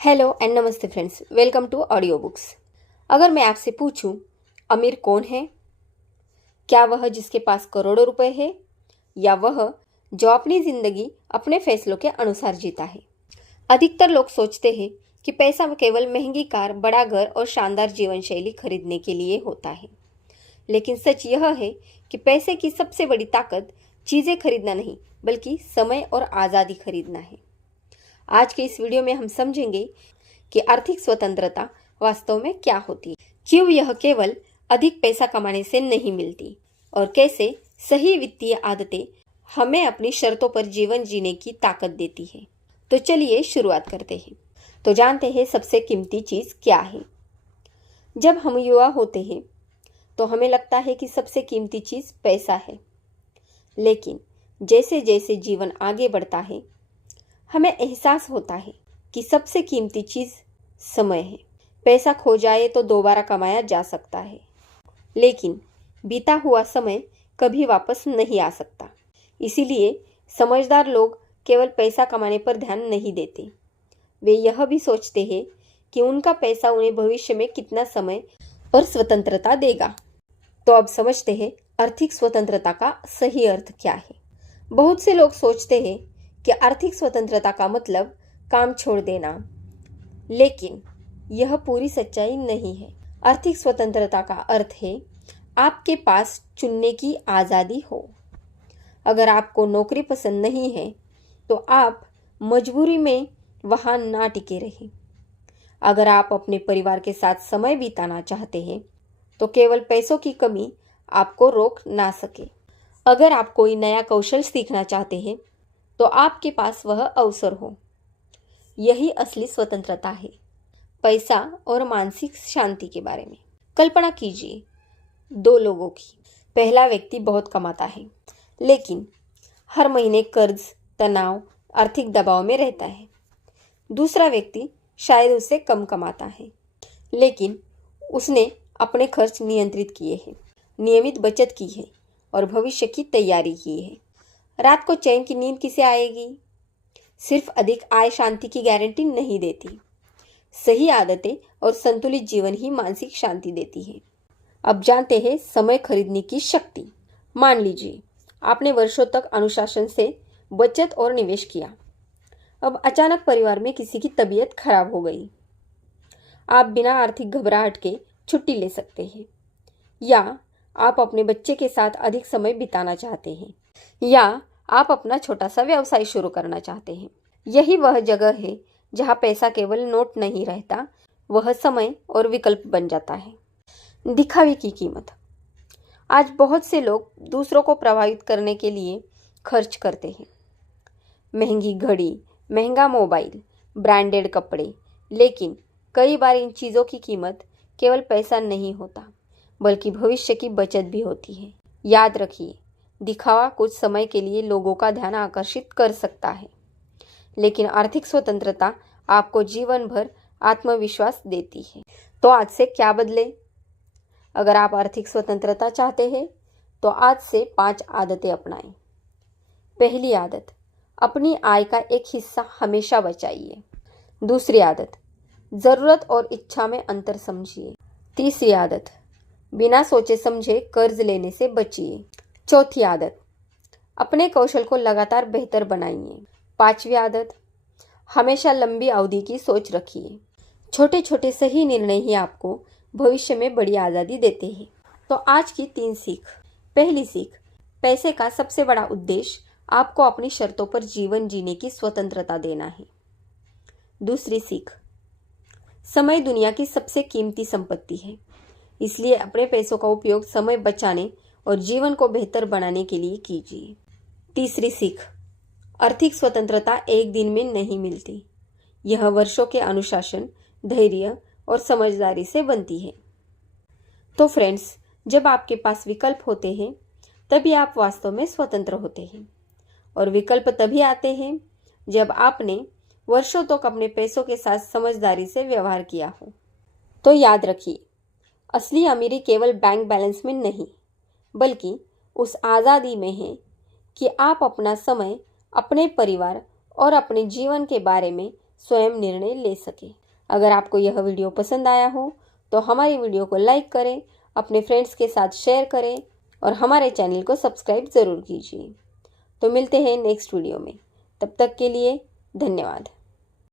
Hello and नमस्ते friends, welcome to audio books. अगर मैं आपसे पूछूं, अमीर कौन है? क्या वह जिसके पास करोड़ों रुपए है, या वह जो अपनी जिंदगी अपने फैसलों के अनुसार जीता है? अधिकतर लोग सोचते हैं कि पैसा केवल महंगी कार, बड़ा घर और शानदार जीवन शैली खरीदने के लिए होता है। लेकिन सच यह है कि पैसे की सबसे बड़ी ताकत चीजें खरीदना नहीं, बल्कि समय और आज़ादी खरीदना है। आज के इस वीडियो में हम समझेंगे कि आर्थिक स्वतंत्रता वास्तव में क्या होती है, क्यों यह केवल अधिक पैसा कमाने से नहीं मिलती, और कैसे सही वित्तीय आदतें हमें अपनी शर्तों पर जीवन जीने की ताकत देती है। तो चलिए शुरुआत करते हैं। तो जानते हैं सबसे कीमती चीज क्या है। जब हम युवा होते हैं तो हमें लगता है कि सबसे कीमती चीज पैसा है, लेकिन जैसे जैसे जीवन आगे बढ़ता है हमें एहसास होता है कि सबसे कीमती चीज समय है। पैसा खो जाए तो दोबारा कमाया जा सकता है, लेकिन बीता हुआ समय कभी वापस नहीं आ सकता। इसीलिए समझदार लोग केवल पैसा कमाने पर ध्यान नहीं देते, वे यह भी सोचते हैं कि उनका पैसा उन्हें भविष्य में कितना समय और स्वतंत्रता देगा। तो अब समझते हैं आर्थिक स्वतंत्रता का सही अर्थ क्या है। बहुत से लोग सोचते हैं कि आर्थिक स्वतंत्रता का मतलब काम छोड़ देना, लेकिन यह पूरी सच्चाई नहीं है। आर्थिक स्वतंत्रता का अर्थ है आपके पास चुनने की आज़ादी हो। अगर आपको नौकरी पसंद नहीं है तो आप मजबूरी में वहां ना टिके रहें। अगर आप अपने परिवार के साथ समय बिताना चाहते हैं तो केवल पैसों की कमी आपको रोक ना सके। अगर आप कोई नया कौशल सीखना चाहते हैं तो आपके पास वह अवसर हो। यही असली स्वतंत्रता है। पैसा और मानसिक शांति के बारे में कल्पना कीजिए, दो लोगों की। पहला व्यक्ति बहुत कमाता है, लेकिन हर महीने कर्ज, तनाव, आर्थिक दबाव में रहता है। दूसरा व्यक्ति शायद उससे कम कमाता है, लेकिन उसने अपने खर्च नियंत्रित किए हैं, नियमित बचत की है और भविष्य की तैयारी की है। रात को चैन की नींद किसे आएगी? सिर्फ अधिक आय शांति की गारंटी नहीं देती। सही आदतें और संतुलित जीवन ही मानसिक शांति देती है। अब जानते हैं समय खरीदने की शक्ति। मान लीजिए आपने वर्षों तक अनुशासन से बचत और निवेश किया। अब अचानक परिवार में किसी की तबीयत खराब हो गई। आप बिना आर्थिक घबराहट के छुट्टी ले सकते हैं, या आप अपने बच्चे के साथ अधिक समय बिताना चाहते हैं, या आप अपना छोटा सा व्यवसाय शुरू करना चाहते हैं। यही वह जगह है जहां पैसा केवल नोट नहीं रहता, वह समय और विकल्प बन जाता है। दिखावे की कीमत। आज बहुत से लोग दूसरों को प्रभावित करने के लिए खर्च करते हैं। महंगी घड़ी, महंगा मोबाइल, ब्रांडेड कपड़े, लेकिन कई बार इन चीज़ों की कीमत केवल पैसा नहीं होता, बल्कि भविष्य की बचत भी होती है। याद रखिए, दिखावा कुछ समय के लिए लोगों का ध्यान आकर्षित कर सकता है, लेकिन आर्थिक स्वतंत्रता आपको जीवन भर आत्मविश्वास देती है। तो आज से क्या बदले? अगर आप आर्थिक स्वतंत्रता चाहते हैं तो आज से 5 आदतें अपनाएं। पहली आदत, अपनी आय का एक हिस्सा हमेशा बचाइए। दूसरी आदत, जरूरत और इच्छा में अंतर समझिए। तीसरी आदत, बिना सोचे समझे कर्ज लेने से बचिए। चौथी आदत, अपने कौशल को लगातार बेहतर बनाइए। पांचवी आदत, हमेशा लंबी अवधि की सोच रखिए। छोटे छोटे सही निर्णय ही आपको भविष्य में बड़ी आज़ादी देते हैं। तो आज की 3 सीख। पहली सीख, पैसे का सबसे बड़ा उद्देश्य आपको अपनी शर्तों पर जीवन जीने की स्वतंत्रता देना है। दूसरी सीख, समय दुनिया की सबसे कीमती संपत्ति है, इसलिए अपने पैसों का उपयोग समय बचाने और जीवन को बेहतर बनाने के लिए कीजिए। तीसरी सीख, आर्थिक स्वतंत्रता एक दिन में नहीं मिलती, यह वर्षों के अनुशासन, धैर्य और समझदारी से बनती है। तो फ्रेंड्स, जब आपके पास विकल्प होते हैं तभी आप वास्तव में स्वतंत्र होते हैं, और विकल्प तभी आते हैं जब आपने वर्षों तक अपने पैसों के साथ समझदारी से व्यवहार किया हो। तो याद रखिए, असली अमीरी केवल बैंक बैलेंस में नहीं, बल्कि उस आज़ादी में है कि आप अपना समय अपने परिवार और अपने जीवन के बारे में स्वयं निर्णय ले सके। अगर आपको यह वीडियो पसंद आया हो तो हमारी वीडियो को लाइक करें, अपने फ्रेंड्स के साथ शेयर करें और हमारे चैनल को सब्सक्राइब ज़रूर कीजिए। तो मिलते हैं नेक्स्ट वीडियो में, तब तक के लिए धन्यवाद।